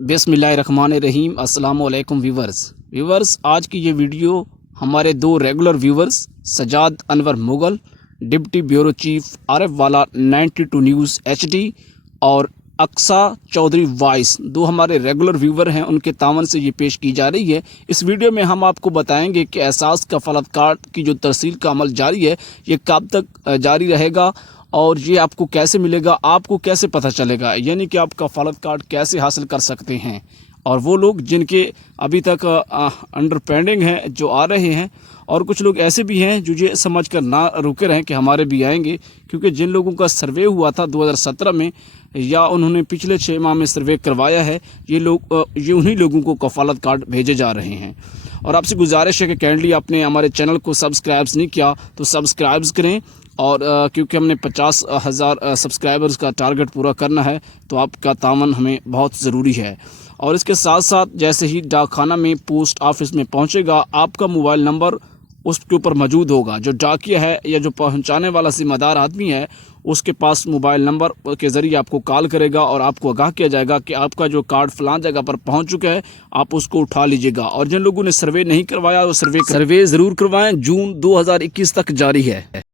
बिस्मिल्लाहिर्रहमानिर्रहीम। अस्सलाम वालेकुम व्यूवर्स, आज की ये वीडियो हमारे दो regular viewers Sajjad Anwar Mughal, deputy bureau chief Arif वाला 92 न्यूज़ HD और अक्सा चौधरी वाइस, दो हमारे रेगुलर व्यूवर हैं, उनके तावन से ये पेश की जा रही है। इस वीडियो में हम आपको बताएंगे कि एहसास कफालत कार्ड की जो तरसील का अमल जारी है ये कब तक जारी रहेगा और ये आपको कैसे मिलेगा, आपको कैसे पता चलेगा, यानी कि आप कफालत कार्ड कैसे हासिल कर सकते हैं। और वो लोग जिनके अभी तक अंडर पेंडिंग हैं जो आ रहे हैं, और कुछ लोग ऐसे भी हैं जो ये समझ कर ना रुके रहें कि हमारे भी आएंगे, क्योंकि जिन लोगों का सर्वे हुआ था 2017 में या उन्होंने पिछले 6 माह में सर्वे करवाया है, ये उन्हीं लोगों को कफालत कार्ड भेजे जा रहे हैं। और आपसे गुजारिश है कि काइंडली आपने हमारे चैनल को सब्सक्राइब नहीं किया तो सब्सक्राइब करें, और क्योंकि हमने 50,000 सब्सक्राइबर्स का टारगेट पूरा करना है तो आपका तावन हमें बहुत ज़रूरी है। और इसके साथ साथ जैसे ही डाकखाना में पोस्ट ऑफिस में पहुंचेगा, आपका मोबाइल नंबर उसके ऊपर मौजूद होगा। जो डाकिया है या जो पहुंचाने वाला जिम्मेदार आदमी है, उसके पास मोबाइल नंबर के ज़रिए आपको कॉल करेगा और आपको आगाह किया जाएगा कि आपका जो कार्ड फलां जगह पर पहुंच चुका है, आप उसको उठा लीजिएगा। और जिन लोगों ने सर्वे नहीं करवाया वो सर्वे ज़रूर करवाएं, जून 2021 तक जारी है।